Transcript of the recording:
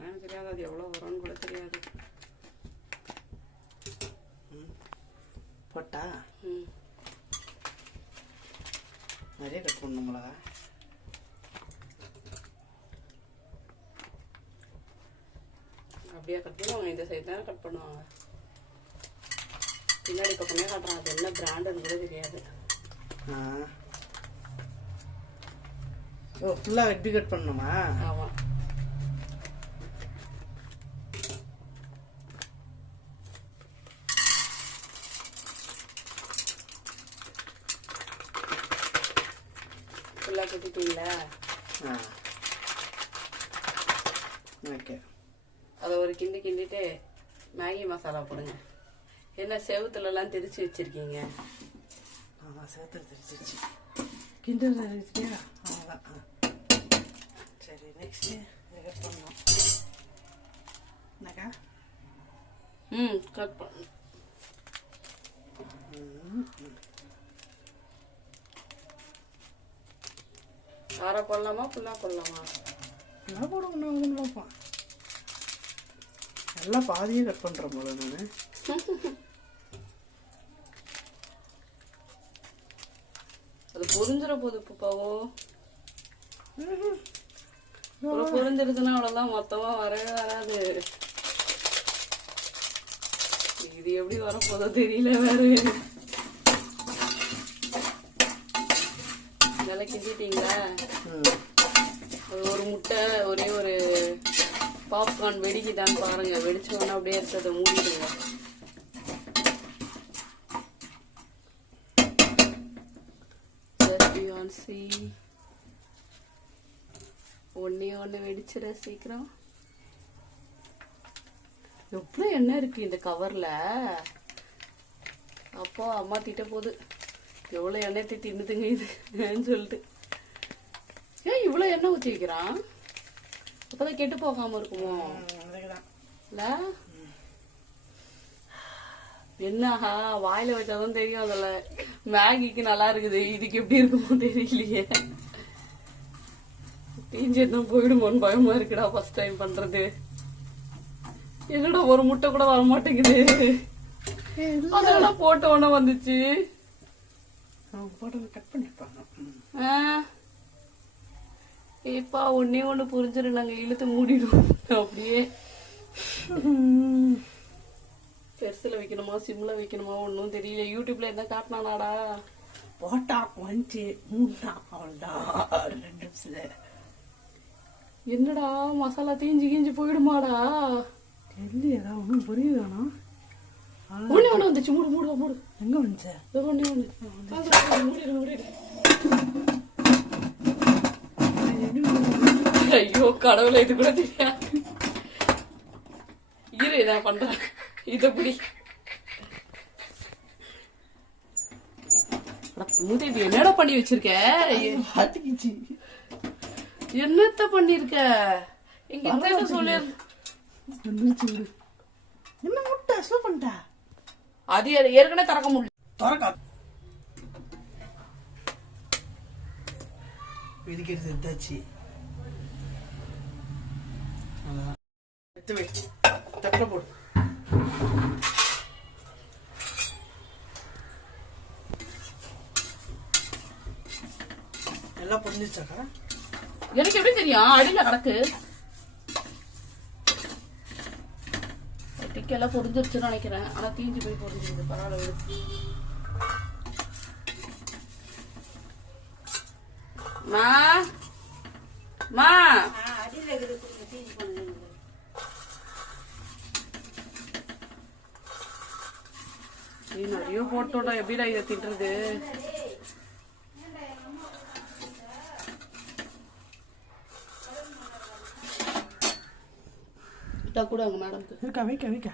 அதெல்லாம் எனக்கு தெரியாது, அது எவ்வளோ வரும்னு கூட தெரியாது. போட்டா நிறைய கட் பண்ணணும் மிளகா. அப்படியே கட் பண்ணுவாங்க, இந்த சைடு தானே கட் பண்ணுவாங்க. பின்னாடி பக்கமே காட்டுறான், அது என்ன பிராண்டுன்னு கூட தெரியாது. ஓ ஃபுல்லாக எப்படி கட் பண்ணணுமா? ஆமாம். ஃபுல்லாக கட்டிட்டீங்களா? ஓகே. அதை ஒரு கிண்டிட்டு மேகி மசாலா போடுங்க. என்ன செவத்துலலாம் திரிச்சு வச்சிருக்கீங்க? ஆமாம், செவத்துல திரிச்சிருச்சு. கிண்டல் இருக்கியா? அவ்வளோதான். சரி, நெக்ஸ்ட்டு கட் பண்ணணும். என்னக்கா? கட் பண்ணு. காரம் போடலாமா ஃபுல்லாக போடலாமா? நல்லா போடுவோம், பார்ப்போம். எல்லாம் பாதியே கட் பண்ணுறேன் போல நான். அது பொரிஞ்சிட போகுது பாப்பாவோ. பொரிஞ்சிருச்சுன்னா அவ்வளோதான், மொத்தமாக வரவே வராது. இது எப்படி வரப்போதோ தெரியல. வேறு நல்லா கிண்டிட்டீங்களா? ஒரு முட்டை, ஒரே ஒரு பாப்கார்ன் வெடிக்கிட்டான்னு பாருங்க. வெடிச்சோன்னா அப்படியே இருக்கிறத மூடிடுங்க. ஒண்ணு வெடிச்சிட சீக்கிரம். எவ்வளோ எண்ணெய் இருக்கு இந்த கவர்ல. அப்போ அம்மா திட்ட போகுது, எவ்வளோ எண்ணெய் தின்னுதுங்க இதுன்னு சொல்லிட்டு. ஏன் இவ்வளோ எண்ணெய் ஊற்றி வைக்கிறான்? அப்பதான் கெட்டு போகாம இருக்குமோ? இல்ல என்னஹா வாயில வச்சாதான் தெரியும். அதுல மேகிக்கு நல்லா இருக்குது, இதுக்கு எப்படி இருக்குமோ தெரியலையே. தீஞ்செல்லாம் போயிடுமோன்னு பயமா இருக்குடா. ஃபர்ஸ்ட் டைம் பண்றது. என்னடா ஒரு முட்டை கூட வர மாட்டேங்குது. அதெல்லாம் போட்ட உடனே வந்துச்சு. கட் பண்ணிருப்பாங்க. ஏப்பா ஒண்ணு புரிஞ்சிரு, நாங்க இழுத்து மூடிடுவோம். அப்படியே பெருசுல வைக்கணுமா சிம்ல வைக்கணுமா ஒன்னும் தெரியல. யூடியூப்ல என்ன காட்டினானாடா? போட்டா கொஞ்சி மூட்டா அவ்வளோதான் 2 நிமிஷத்துல. என்னடா மசாலா தீஞ்சு போயிடுமாடா? தெரியல, ஒன்றும் புரியுதானா? ஒண்ணு வந்துச்சு. மூடு. எங்க வந்துச்சு? மூடிடு. ஐயோ கடவுளை, இது கூட தெரியாது. இரு நான் பண்றேன். இத புடி. என்னடா பண்ணி வச்சிருக்க? என்னத்த பண்ணிருக்க? இங்க சொல்லு. என்ன முட்டை ஸ்லோ பண்ணிட்டா? அது ஏற்கனவே திறக்க முடியல. திறக்க இதுக்கு எடுத்தாச்சு. எடுத்து வை, தட்டை போடு. எல்லாம் புரிஞ்சிச்சாக்கா? எனக்கு எப்படி தெரியும்? அடியில கிடக்கு. டிக்கெல்லாம் பொரிஞ்சிருச்சுன்னு நினைக்கிறேன். ஆனா தீஞ்சு போய் பொரிஞ்சிருது. பரவாயில்ல. நீ நிறைய போட்டோட எப்படிடா இதை திட்டுறது? கூட அவங்க மேடம் வைக்க